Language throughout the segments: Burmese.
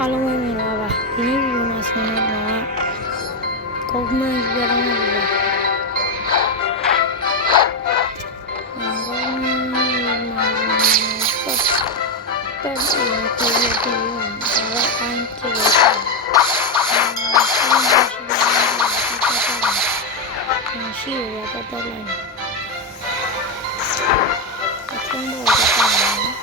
အားလုံးပဲမြင်လာပါဒီနေ့ဗီဒီယိုမှာဆင်းနေတာကကောက်မန်ပြရမှာပါတက်စီကိုရတဲ့ဒါကအိုင်းကြည့်လို့ရှိရတဲ့တက်လိုက်အဆုံးတော့တက်တယ်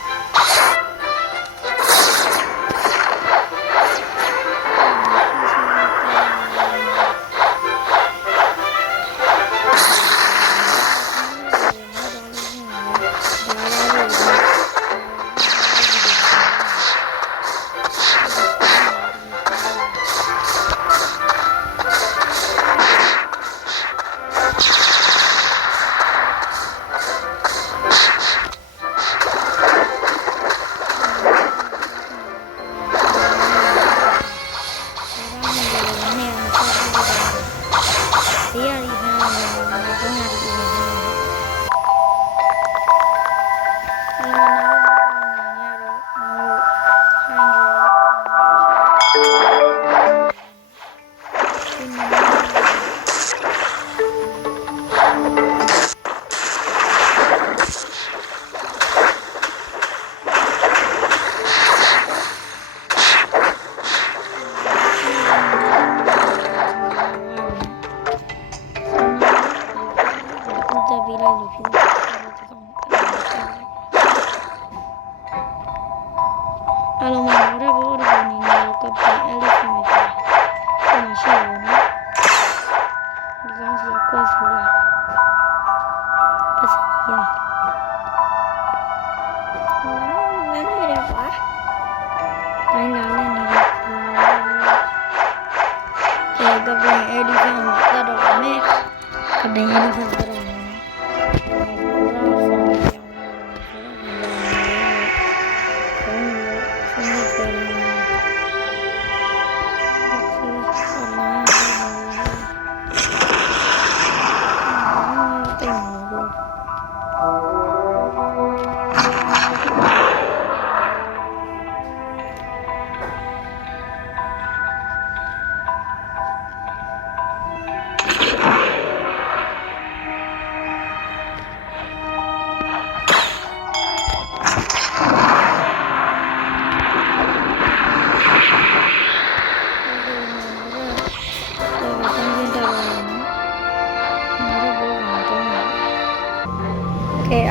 အားလုံးပါတော့ဘောတော့နေနေကပ်ပြီးအဲ့လိုဖြစ်နေတယ်။ဒီမှာရှိရနော်။ဒီကောင်စီကွက်ဆိုလာ။ပတ်စရ။လာနေရပါ။တိုင်းလာနေနေတယ်။ကပ်ပြီးအဲ့ဒီကောင်ကတော့မယ်။ကပ်တဲ့အဲ့ဒီကောင်ကတော့မယ်။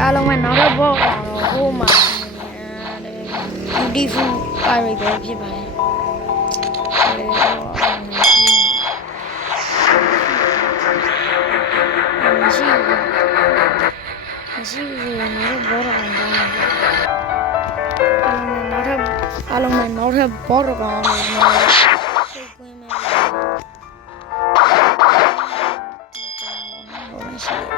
အားလုံးပဲနောက်တော့ဘောကတော့ဟိုမှာ beautiful pirate ပဲဖြစ်ပါတယ်မရှိဘူးနောက်တော့ဘောတော့အောင်ပါအားလုံးပဲနောက်တော့ဘောတော့အောင်စိတ်ကွင်းမဲ့ဘောမရှိ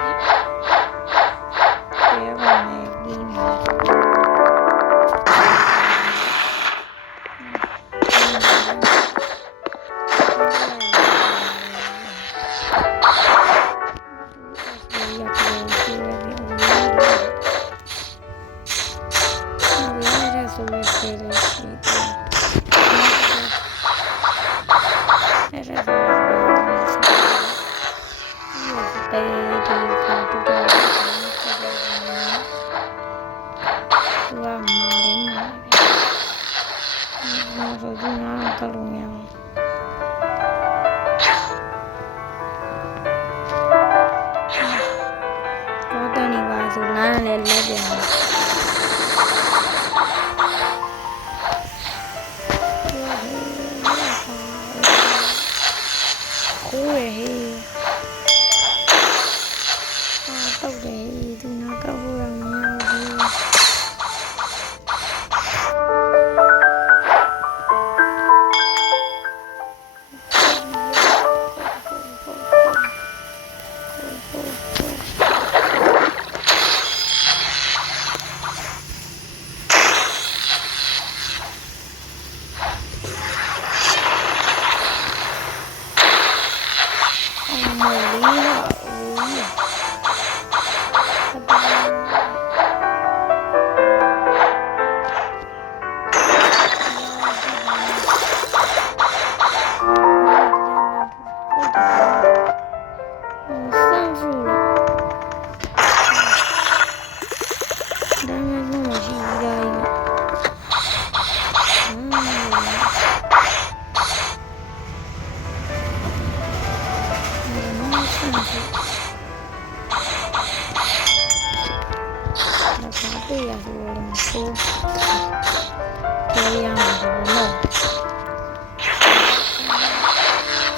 တယ်ဘောနော်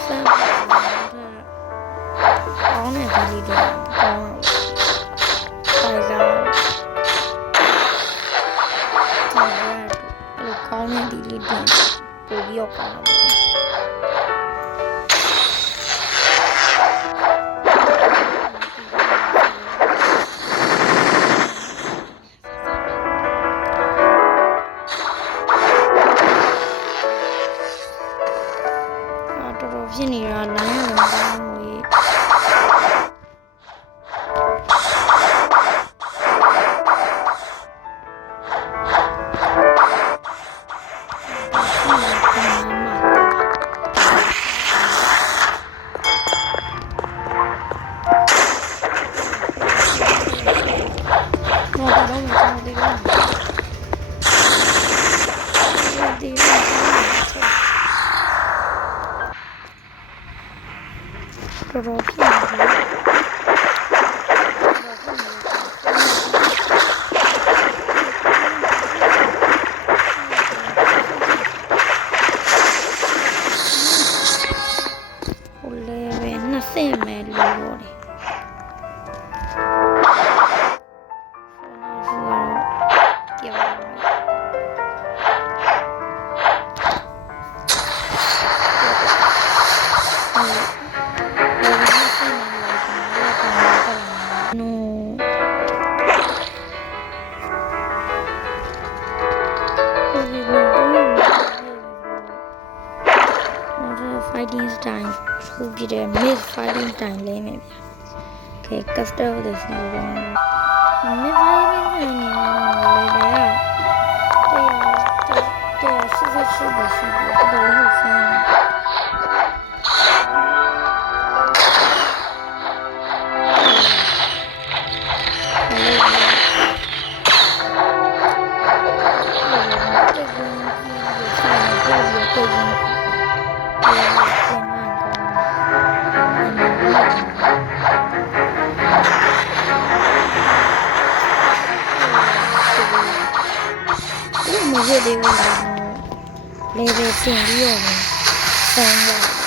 စမ်းကောင်းတဲ့ဒီလေးတော့ကောင်းတော့တိုင်လာကောင်းတဲ့ဒီလေးတင်ပို့ပြီးတော့ကောင်းတော့ဖြစ်နေတာလိုင်းရမှာကောင်းလို့ရေတော်ဖြစ်နေတယ်ဟိုလေပဲ20မဲလို့ရတယ်fighting style ခုပြတဲ့ mid fighting style လေးနဲ့ဗျာ okay caster တဲ့စီတော့ mid fighting style နဲ့လေတဲ့ဆူပါစီတော့လို့ဆန်းမရသေးဘူးလေပဲတင်ပြီးတော့ဆန်းရ